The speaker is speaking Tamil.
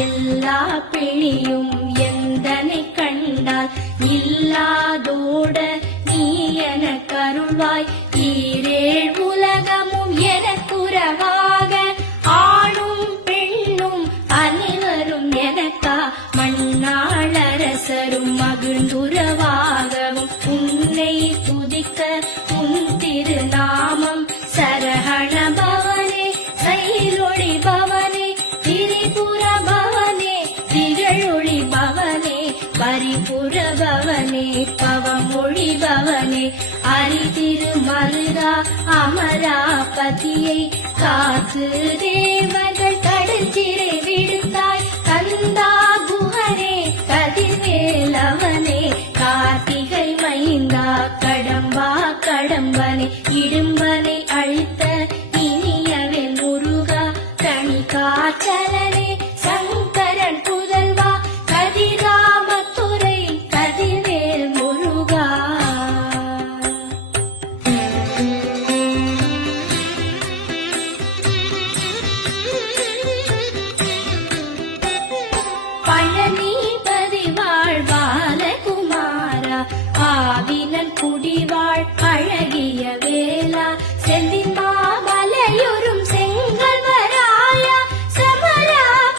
எல்லா பிணியும் எந்தனை கண்டால் இல்லாதோட நீ என கருள்வாய். ஈரேழ் உலகமும் எனக்குறவாக ஆணும் பெண்ணும் அனைவரும் எனக்கா மண்ணாளரசரும் மகிழ்ந்துறவாகவும் உன்னை துதிக்க உன் திருநாமம் சரஹண பவனே சைலொளி பவனே திரிபுர பவனே திகழொளி பவனே பரிபுர பவனே பவமொழி பவனே அரிதிருமருகா அமராபதியை காத்து தேவர்கள் கடற்சிறை விடுத்தாய். கந்தா குஹனே கதிர்வேலவனே கார்த்திகை மைந்தா கடம்பா கடம்பனே இடும்பனை அழித்த இனியவன் முருகா கணிகாச்சலனே சங்கரன் புதல்வா கதிராமத்துறை கதிர்வேல் முருகா. பழனிபதி வாழ்வாலகுமாரா ஆவினன் குடிவாழ் அழகிய வேளா செல்லிமா